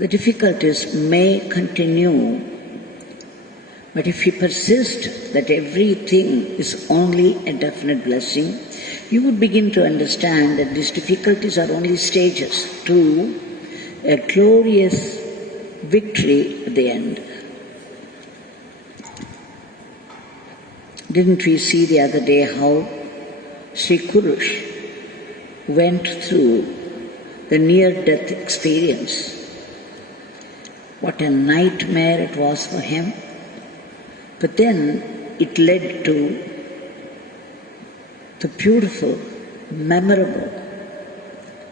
the difficulties may continue, but if you persist that everything is only a definite blessing, you would begin to understand that these difficulties are only stages to a glorious victory at the end. Didn't we see the other day how Sri Kurush went through the near-death experience? What a nightmare it was for him. But then it led to the beautiful, memorable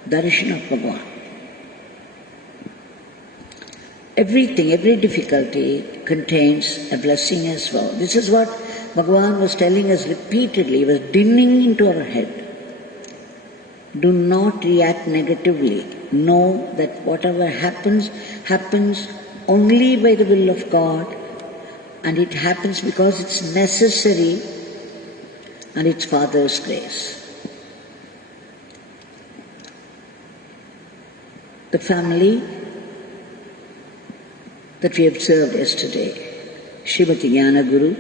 darshan of Bhagwan. Everything, every difficulty contains a blessing as well. This is what Bhagwan was telling us repeatedly. He was dinning into our head. Do not react negatively. Know that whatever happens, happens only by the will of God, and it happens because it's necessary and it's Father's grace. The family that we observed yesterday, Srimati Jnana Guru,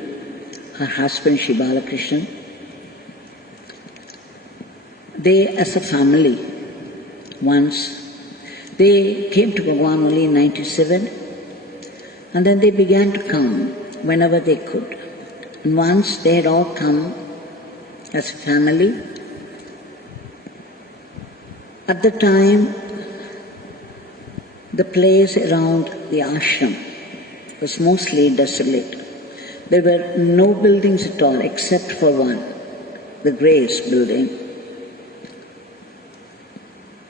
her husband Shri Balakrishnan, they as a family, once, they came to Bhagwan only in 97, and then they began to come whenever they could. And once they had all come as a family, at the time the place around the ashram was mostly desolate. There were no buildings at all except for one, the Grace building.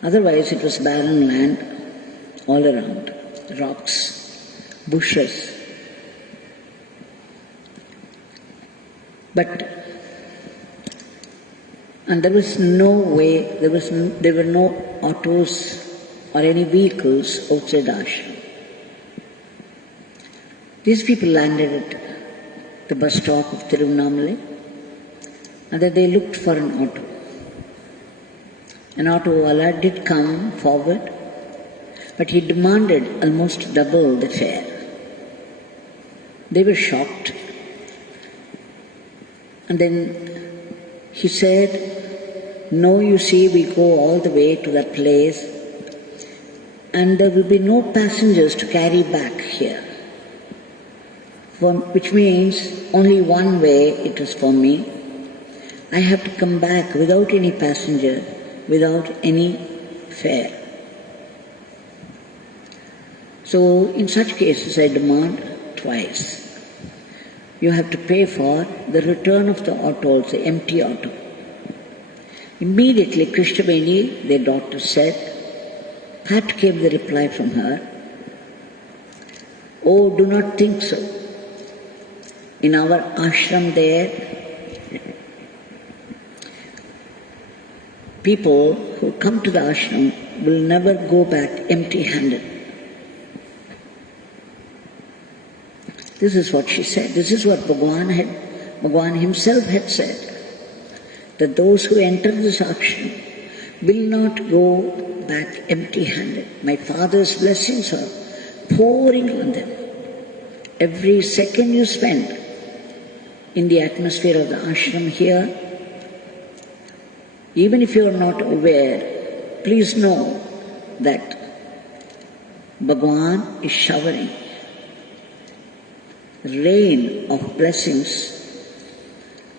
Otherwise it was barren land all around, rocks, bushes. And there was no way, there were no autos or any vehicles outside the ashram. These people landed at the bus stop of Tiruvannamalai, and then they looked for an auto. An auto wala did come forward, but he demanded almost double the fare. They were shocked. And then he said, no, you see, we go all the way to that place and there will be no passengers to carry back here. Which means only one way it is for me. I have to come back without any passenger, without any fare. So in such cases I demand twice. You have to pay for the return of the auto, the empty auto. Immediately Krishnabeni, their daughter, said, pat came the reply from her, oh, do not think so. In our ashram there, people who come to the ashram will never go back empty-handed. This is what she said. This is what Bhagwan himself had said, that those who enter this ashram will not go back empty-handed. My Father's blessings are pouring on them. Every second you spend in the atmosphere of the ashram here, even if you are not aware, please know that Bhagwan is showering rain of blessings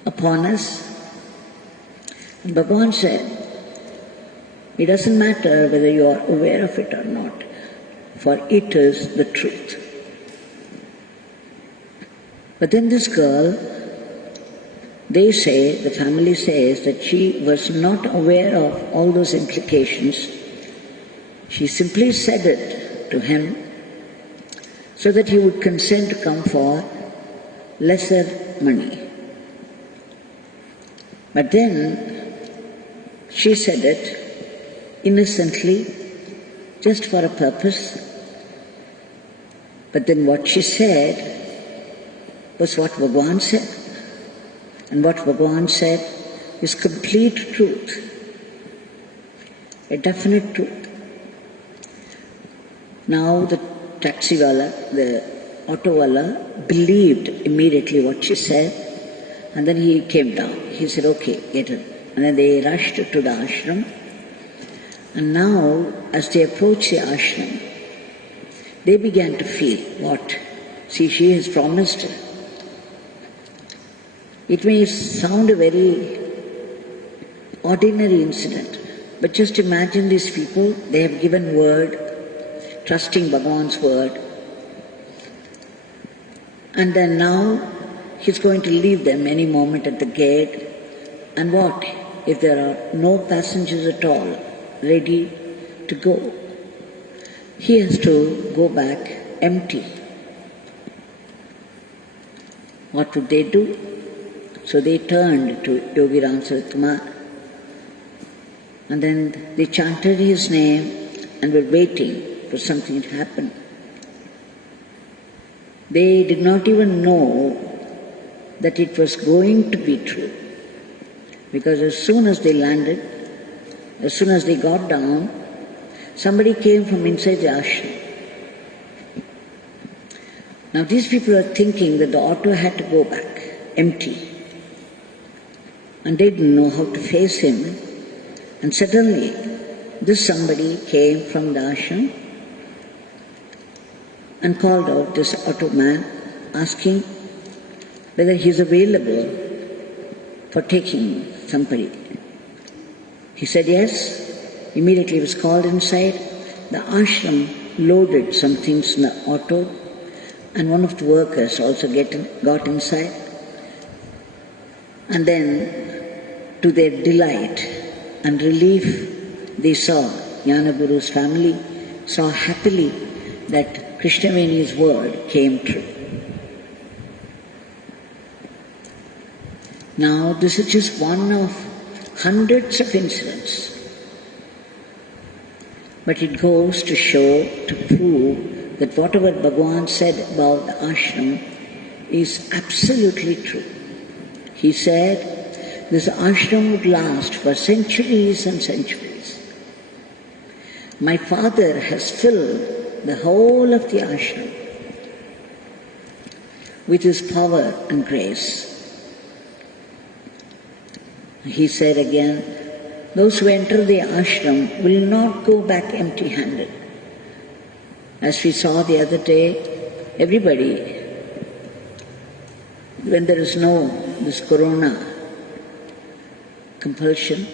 upon us. And Bhagwan said, it doesn't matter whether you are aware of it or not, for it is the truth. But then this girl, they say, the family says that she was not aware of all those implications. She simply said it to him so that he would consent to come for lesser money. But then she said it innocently, just for a purpose. But then what she said was what Bhagwan said. And what Bhagwan said is complete truth, a definite truth. Now the taxiwala, the autowala, believed immediately what she said, and then he came down. He said, okay, get it. And then they rushed to the ashram. And now, as they approached the ashram, they began to feel what? See, she has promised. It may sound a very ordinary incident, but just imagine these people, they have given word, trusting Bhagwan's word, and then now he's going to leave them any moment at the gate, and what if there are no passengers at all ready to go? He has to go back empty. What would they do? So they turned to Yogi Ramsuratkumar, and then they chanted his name and were waiting for something to happen. They did not even know that it was going to be true, because as soon as they landed, as soon as they got down, somebody came from inside the ashram. Now these people are thinking that the auto had to go back empty, and they didn't know how to face him. And suddenly this somebody came from the ashram and called out this auto man, asking whether he is available for taking somebody. He said yes. Immediately he was called inside. The ashram loaded some things in the auto, and one of the workers also got inside. And then, to their delight and relief, they saw Jnanaguru's family, saw happily that Krishnaveni's word came true. Now, this is just one of hundreds of incidents, but it goes to show, to prove that whatever Bhagwan said about the ashram is absolutely true. He said this ashram would last for centuries and centuries. My father has filled the whole of the ashram with his power and grace. He said again, those who enter the ashram will not go back empty-handed. As we saw the other day, everybody, when there is no this corona compulsion,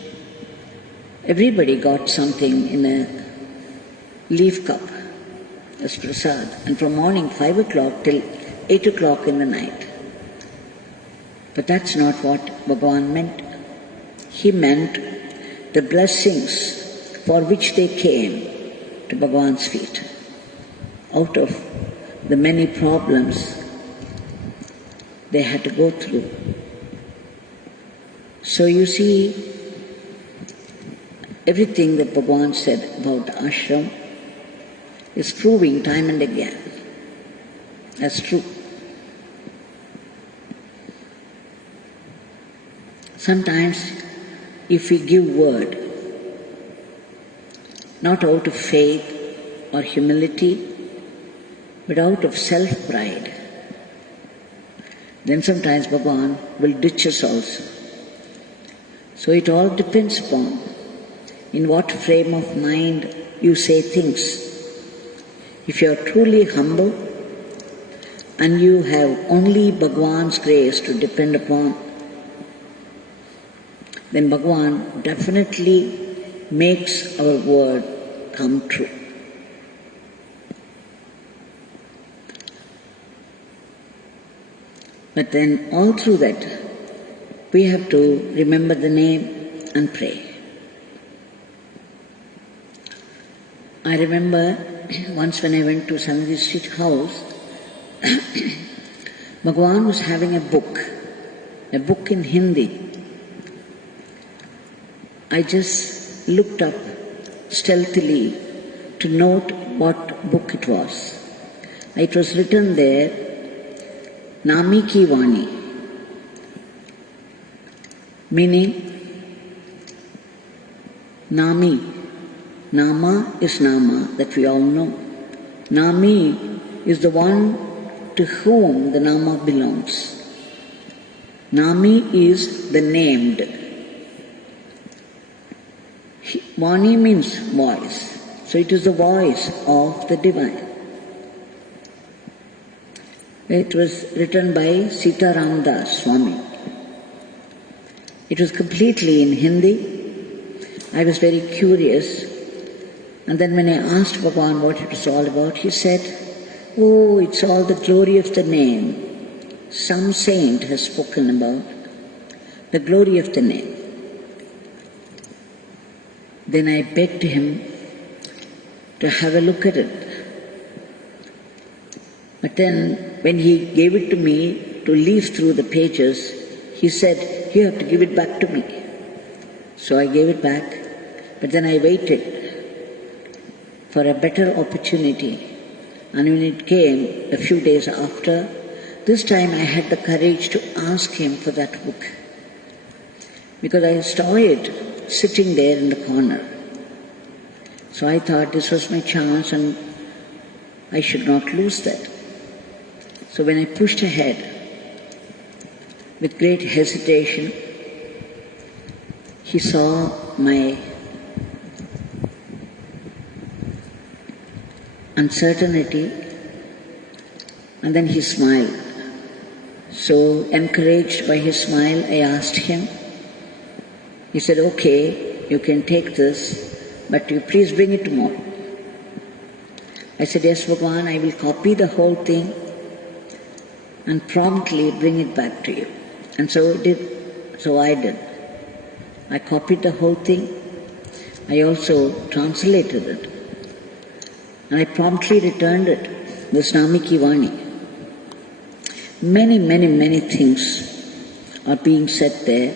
everybody got something in a leaf cup as prasad, and from morning 5 o'clock till 8 o'clock in the night. But that's not what Bhagwan meant. He meant the blessings for which they came to Bhagwan's feet. Out of the many problems they had to go through. So you see, everything that Bhagwan said about the ashram is proving time and again. That's true. Sometimes if we give word, not out of faith or humility, but out of self-pride, then sometimes Bhagwan will ditch us also. So it all depends upon in what frame of mind you say things. If you are truly humble and you have only Bhagwan's grace to depend upon, then Bhagwan definitely makes our word come true. But then all through that, we have to remember the name and pray. I remember once when I went to Samadhi Street House, Bhagwan was having a book in Hindi. I just looked up stealthily to note what book it was. It was written there, Nami Ki Vani, meaning Nami. Nama is Nama, that we all know. Nami is the one to whom the Nama belongs. Nami is the named. Vani means voice. So it is the voice of the divine. It was written by Sitaram Das Swami. It was completely in Hindi. I was very curious, and then when I asked Bhagwan what it was all about, he said, "Oh, it's all the glory of the name. Some saint has spoken about the glory of the name." Then I begged him to have a look at it. But then when he gave it to me to leaf through the pages, he said, "You have to give it back to me." So I gave it back, but then I waited for a better opportunity. And when it came a few days after, this time I had the courage to ask him for that book, because I saw it sitting there in the corner. So I thought this was my chance and I should not lose that. So when I pushed ahead with great hesitation, he saw my uncertainty and then he smiled. So encouraged by his smile, I asked him. He said, "Okay, you can take this, but you please bring it tomorrow." I said, "Yes, Bhagwan, I will copy the whole thing and promptly bring it back to you." And so I did. I copied the whole thing. I also translated it. And I promptly returned it, this Namiki Vani. Many things are being said there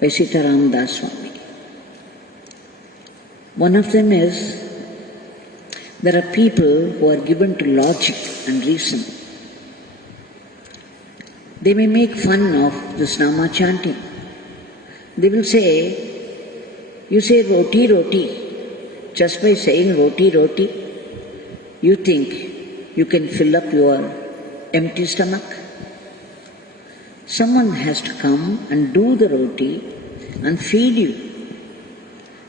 by Sitaram Das Swami. One of them is, there are people who are given to logic and reason. They may make fun of this Nama chanting. They will say, "You say roti, roti. Just by saying roti, roti, you think you can fill up your empty stomach? Someone has to come and do the roti and feed you.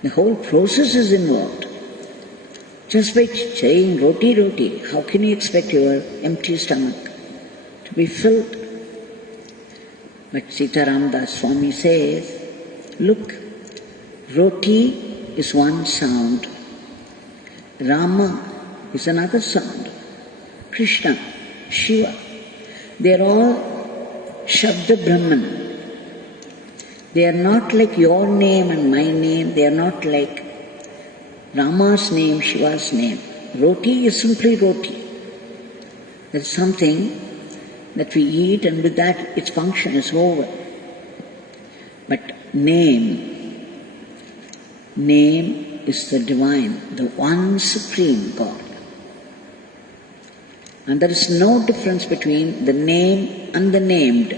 The whole process is involved. Just by saying roti, roti, how can you expect your empty stomach to be filled?" But Sitaram Das Swami says, "Look, roti is one sound. Rama is another sound. Krishna, Shiva, they are all Shabda Brahman. They are not like your name and my name. They are not like Rama's name, Shiva's name. Roti is simply roti. There is something that we eat and with that its function is over. But name is the divine, the one supreme God. And there is no difference between the name and the named.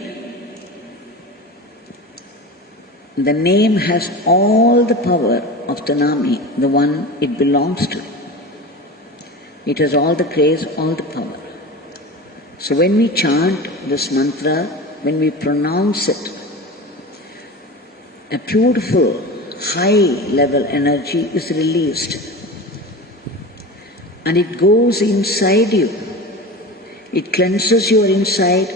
The name has all the power of the Nami, the one it belongs to. It has all the grace, all the power. So when we chant this mantra, when we pronounce it, a beautiful high-level energy is released. And it goes inside you. It cleanses your inside.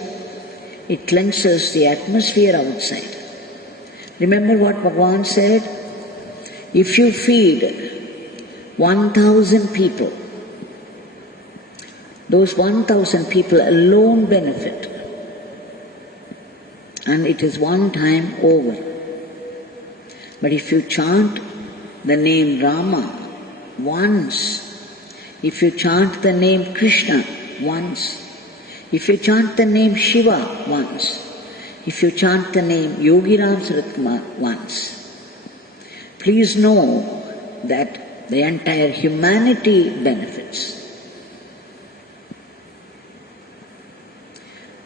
It cleanses the atmosphere outside. Remember what Bhagwan said? If you feed 1,000 people, those 1,000 people alone benefit. And it is one time over. But if you chant the name Rama once, if you chant the name Krishna once, if you chant the name Shiva once, if you chant the name Yogi Ramsuratkumar once, please know that the entire humanity benefits.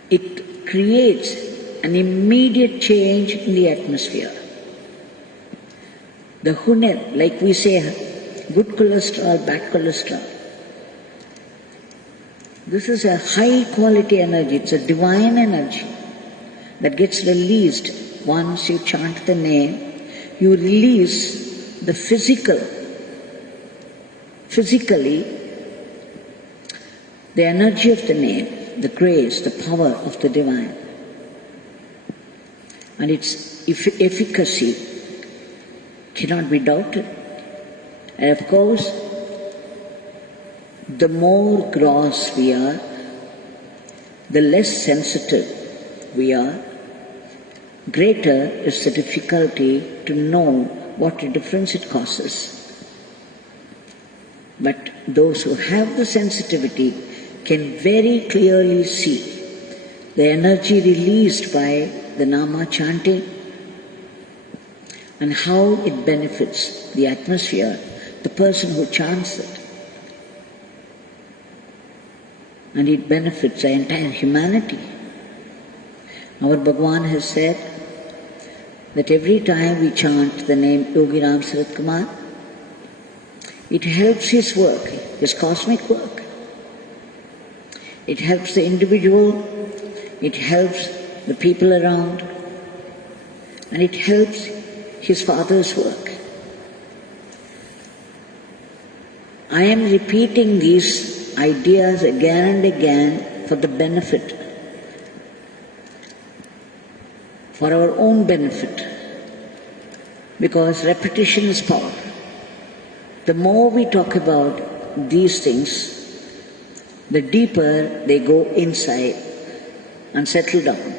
It creates an immediate change in the atmosphere. The hunner, like we say, good cholesterol, bad cholesterol. This is a high quality energy, it's a divine energy that gets released once you chant the name. You release the physically, the energy of the name, the grace, the power of the divine. And its efficacy cannot be doubted. And of course, the more gross we are, the less sensitive we are, greater is the difficulty to know what a difference it causes. But those who have the sensitivity can very clearly see the energy released by the Nama chanting and how it benefits the atmosphere, the person who chants it. And it benefits the entire humanity. Our Bhagwan has said that every time we chant the name Yogi Ramsuratkumar, it helps his work, his cosmic work. It helps the individual, it helps the people around, and it helps his Father's work. I am repeating these ideas again and again for the benefit, for our own benefit, because repetition is power. The more we talk about these things, the deeper they go inside and settle down.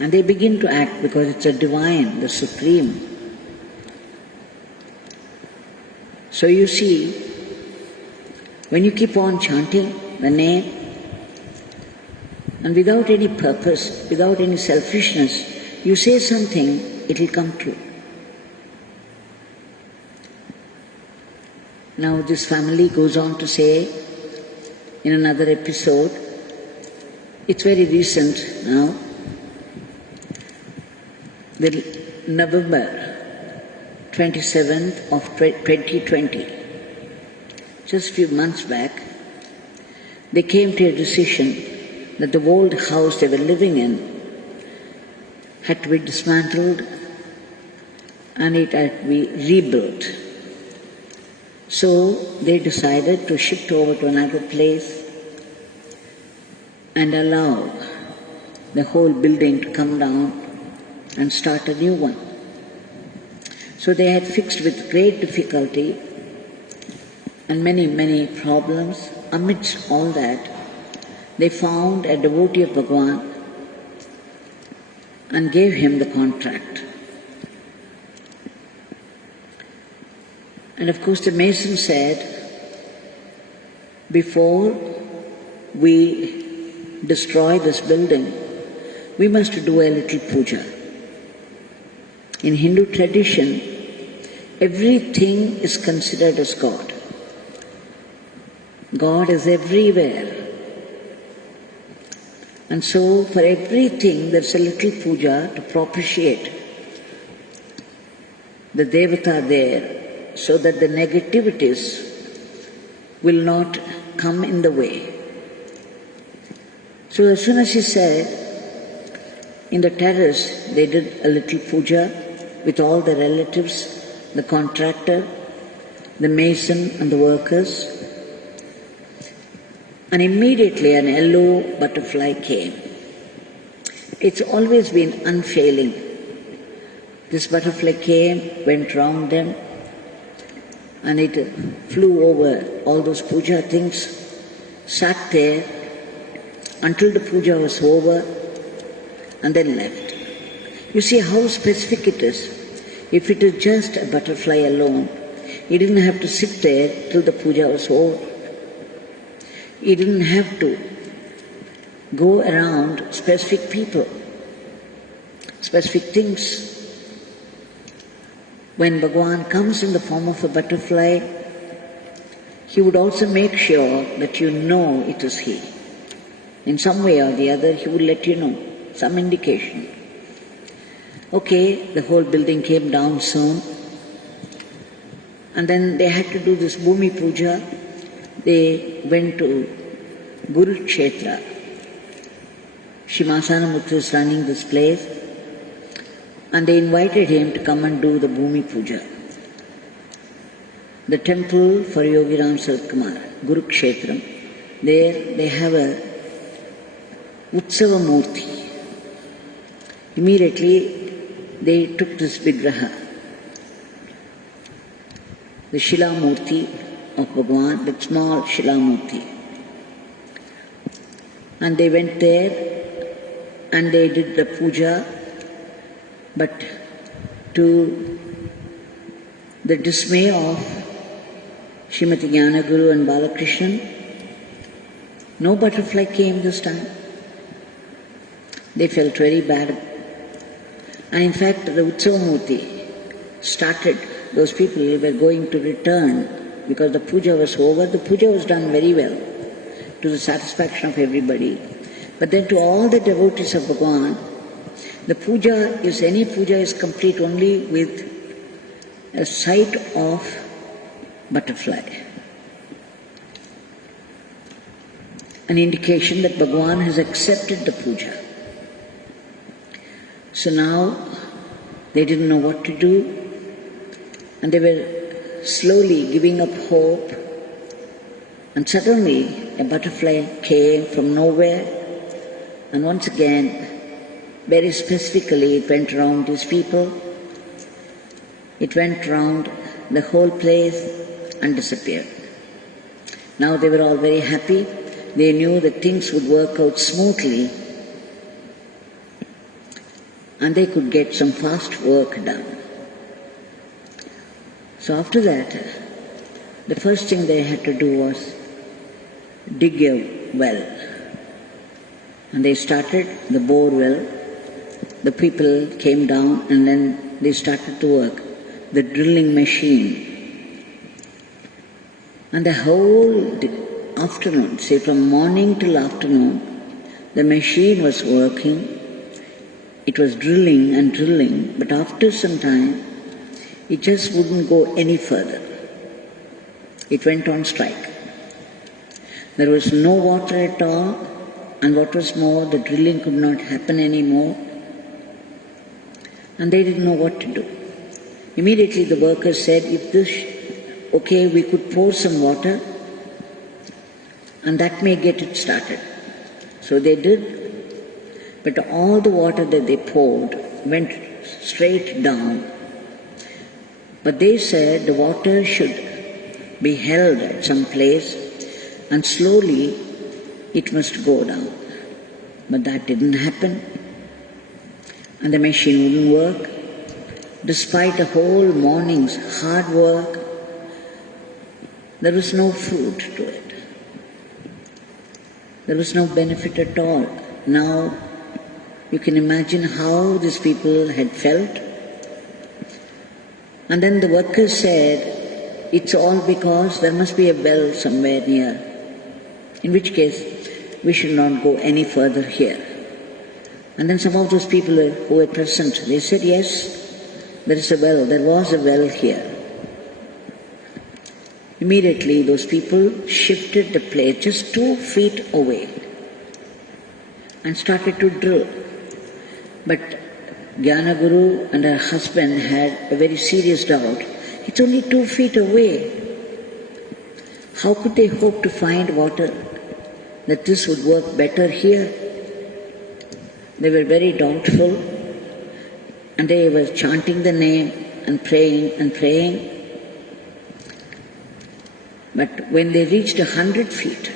And they begin to act because it's a divine, the supreme. So you see, when you keep on chanting the name, and without any purpose, without any selfishness, you say something, it will come true. Now this family goes on to say in another episode, it's very recent now, the November 27th of 2020, just a few months back, they came to a decision that the old house they were living in had to be dismantled and it had to be rebuilt. So they decided to shift over to another place and allow the whole building to come down and start a new one. So they had fixed with great difficulty and many problems. Amidst all that, they found a devotee of Bhagwan and gave him the contract. And of course the mason said, before we destroy this building, we must do a little puja. In Hindu tradition, everything is considered as God. God is everywhere. And so for everything there's a little puja to propitiate the Devata there, so that the negativities will not come in the way. So as soon as he said, in the terrace they did a little puja with all the relatives, the contractor, the mason and the workers, and immediately an yellow butterfly came. It's always been unfailing. This butterfly came, went round them, and it flew over all those puja things, sat there until the puja was over, and then left. You see how specific it is. If it is just a butterfly alone, he didn't have to sit there till the puja was over. He didn't have to go around specific people, specific things. When Bhagwan comes in the form of a butterfly, he would also make sure that you know it is he. In some way or the other, he would let you know, some indication. Okay, the whole building came down soon, and then they had to do this Bhumi Puja, they went to Guru Kshetra. Shimasana Murthy is running this place, and they invited him to come and do the Bhumi Puja. The temple for Yogi Ramsuratkumar, Guru Kshetram, there they have a Utsava Murti. Immediately they took this Vigraha, the Shila Murti of Bhagwan, the small Shila Murti. And they went there and they did the puja, but to the dismay of Srimati Jnana Guru and Balakrishnan, no butterfly came this time. They felt very bad. And in fact, the Utsava Murti started, those people were going to return because the puja was over. The puja was done very well to the satisfaction of everybody. But then to all the devotees of Bhagwan, the puja is, any puja is complete only with a sight of butterfly. An indication that Bhagwan has accepted the puja. So now they didn't know what to do, and they were slowly giving up hope, and suddenly a butterfly came from nowhere, and once again, very specifically, it went around these people. It went round the whole place and disappeared. Now they were all very happy. They knew that things would work out smoothly and they could get some fast work done. So after that, the first thing they had to do was dig a well. And they started the bore well. The people came down and then they started to work. The drilling machine. And the whole afternoon, say from morning till afternoon, the machine was working. It was drilling and drilling, but after some time, it just wouldn't go any further. It went on strike. There was no water at all, and what was more, the drilling could not happen anymore, and they didn't know what to do. Immediately the workers said, if this, okay, we could pour some water, and that may get it started. So they did, but all the water that they poured went straight down. But they said the water should be held at some place and slowly it must go down. But that didn't happen. And the machine wouldn't work. Despite a whole morning's hard work, there was no fruit to it. There was no benefit at all. Now, you can imagine how these people had felt. And then the workers said, it's all because there must be a well somewhere near, in which case we should not go any further here. And then some of those people who were present, they said, yes, there is a well, there was a well here. Immediately those people shifted the place just 2 feet away and started to drill. But Jnana Guru and her husband had a very serious doubt. It's only 2 feet away. How could they hope to find water, that this would work better here? They were very doubtful, and they were chanting the name and praying and praying. But when they reached 100 feet,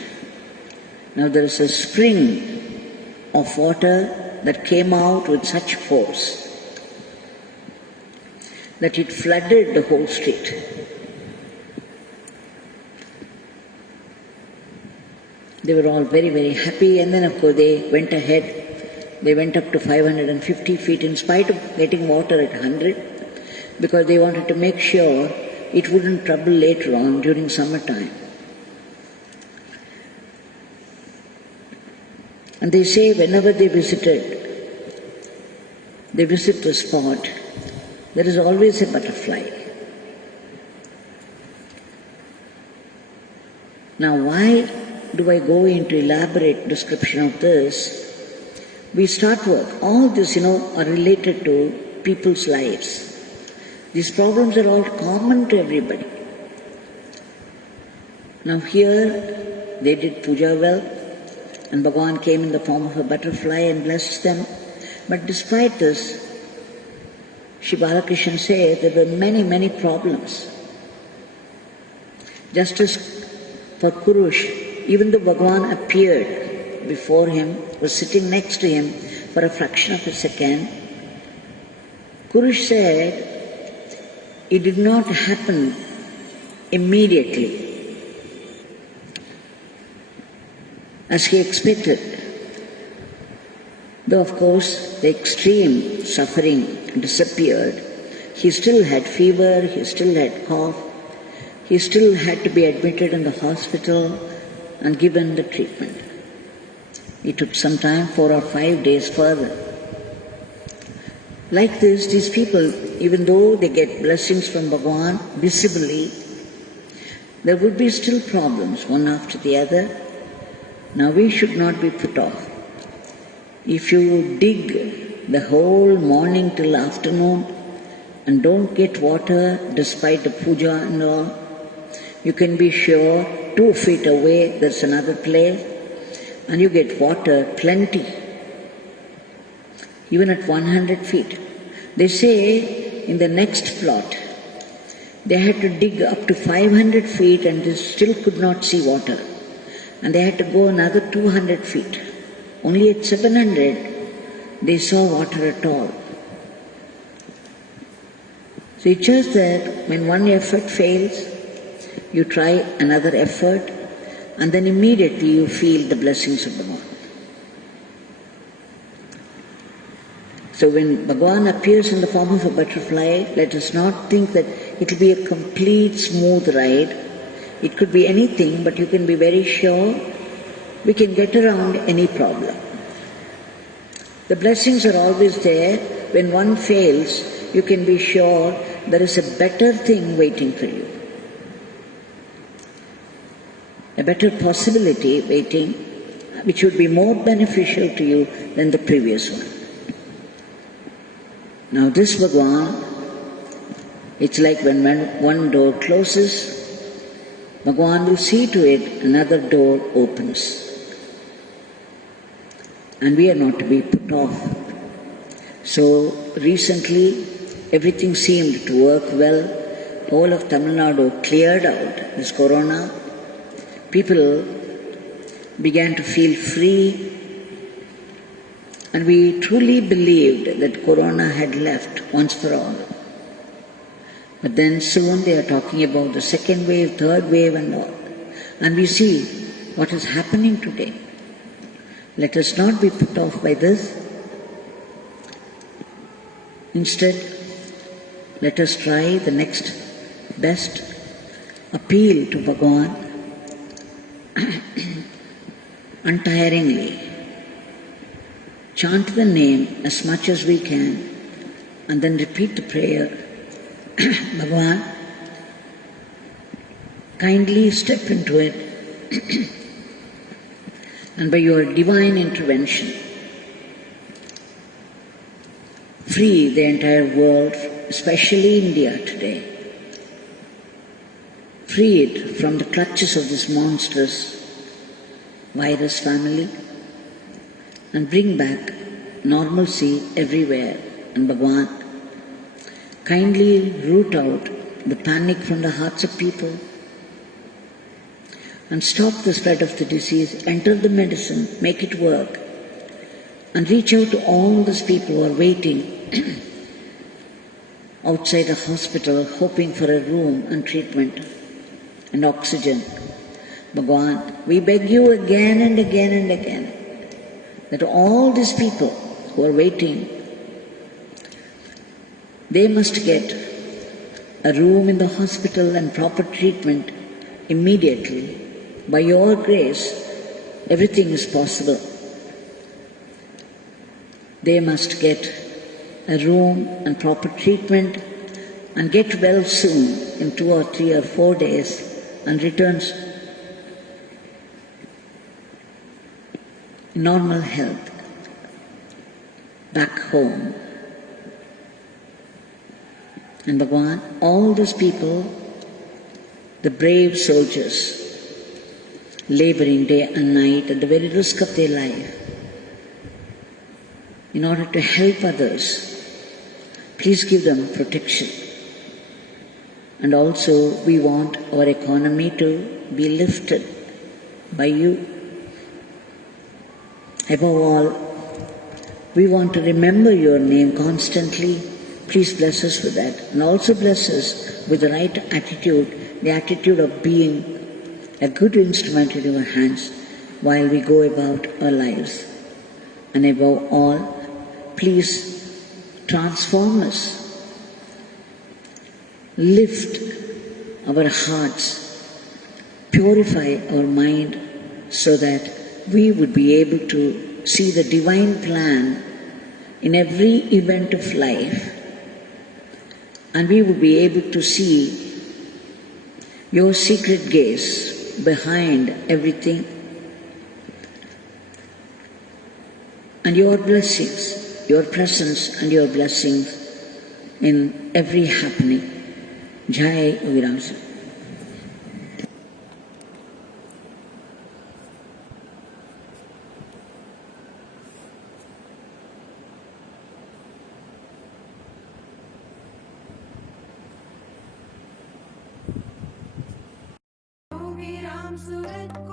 now there is a spring of water that came out with such force that it flooded the whole street. They were all very, very happy, and then of course they went ahead. They went up to 550 feet in spite of getting water at 100, because they wanted to make sure it wouldn't trouble later on during summertime. And they say whenever they visit the spot, there is always a butterfly. Now, why do I go into elaborate description of this? We start work. All this, are related to people's lives. These problems are all common to everybody. Now here, they did puja well, and Bhagwan came in the form of a butterfly and blessed them. But despite this, Shri Balakrishna said there were many, many problems. Just as for Kurush, even though Bhagwan appeared before him, was sitting next to him for a fraction of a second, Kurush said it did not happen immediately as he expected. Though of course the extreme suffering disappeared, he still had fever, he still had cough, he still had to be admitted in the hospital and given the treatment. It took some time, 4 or 5 days further. Like this, these people, even though they get blessings from Bhagwan visibly, there would be still problems, one after the other. Now we should not be put off. If you dig the whole morning till afternoon and don't get water despite the puja and all, you can be sure 2 feet away there's another place and you get water plenty, even at 100 feet. They say in the next plot, they had to dig up to 500 feet and they still could not see water. And they had to go another 200 feet. Only at 700, they saw water at all. So it's just that when one effort fails, you try another effort, and then immediately you feel the blessings of Bhagwan. So when Bhagwan appears in the form of a butterfly, let us not think that it will be a complete smooth ride. It could be anything, but you can be very sure we can get around any problem. The blessings are always there. When one fails, you can be sure there is a better thing waiting for you. A better possibility waiting, which would be more beneficial to you than the previous one. Now this Bhagwan, it's like when one door closes, Bhagwan will see to it another door opens. And we are not to be put off. So recently, everything seemed to work well. Whole of Tamil Nadu cleared out this corona. People began to feel free, and we truly believed that corona had left once for all. But then soon they are talking about the second wave, third wave and all. And we see what is happening today. Let us not be put off by this. Instead, let us try the next best appeal to Bhagwan untiringly. Chant the name as much as we can and then repeat the prayer. Bhagwan, kindly step into it and by your divine intervention, free the entire world, especially India today. Free it from the clutches of this monstrous virus family and bring back normalcy everywhere. And Bhagwan, kindly root out the panic from the hearts of people and stop the spread of the disease, enter the medicine, make it work, and reach out to all those people who are waiting outside a hospital hoping for a room and treatment and oxygen. Bhagwan, we beg you again and again and again that all these people who are waiting, they must get a room in the hospital and proper treatment immediately. By your grace, everything is possible. They must get a room and proper treatment and get well soon in 2 or 3 or 4 days and return normal health back home. And Bhagwan, all those people, the brave soldiers, laboring day and night at the very risk of their life, in order to help others, please give them protection. And also we want our economy to be lifted by you. Above all, we want to remember your name constantly. Please bless us with that. And also bless us with the right attitude, the attitude of being a good instrument in your hands while we go about our lives. And above all, please transform us. Lift our hearts, purify our mind so that we would be able to see the divine plan in every event of life, and we would be able to see your secret gaze behind everything and your blessings, your presence and your blessings in every happening. Jai Yogi Ramsuratkumar. Yogi Ramsuratkumar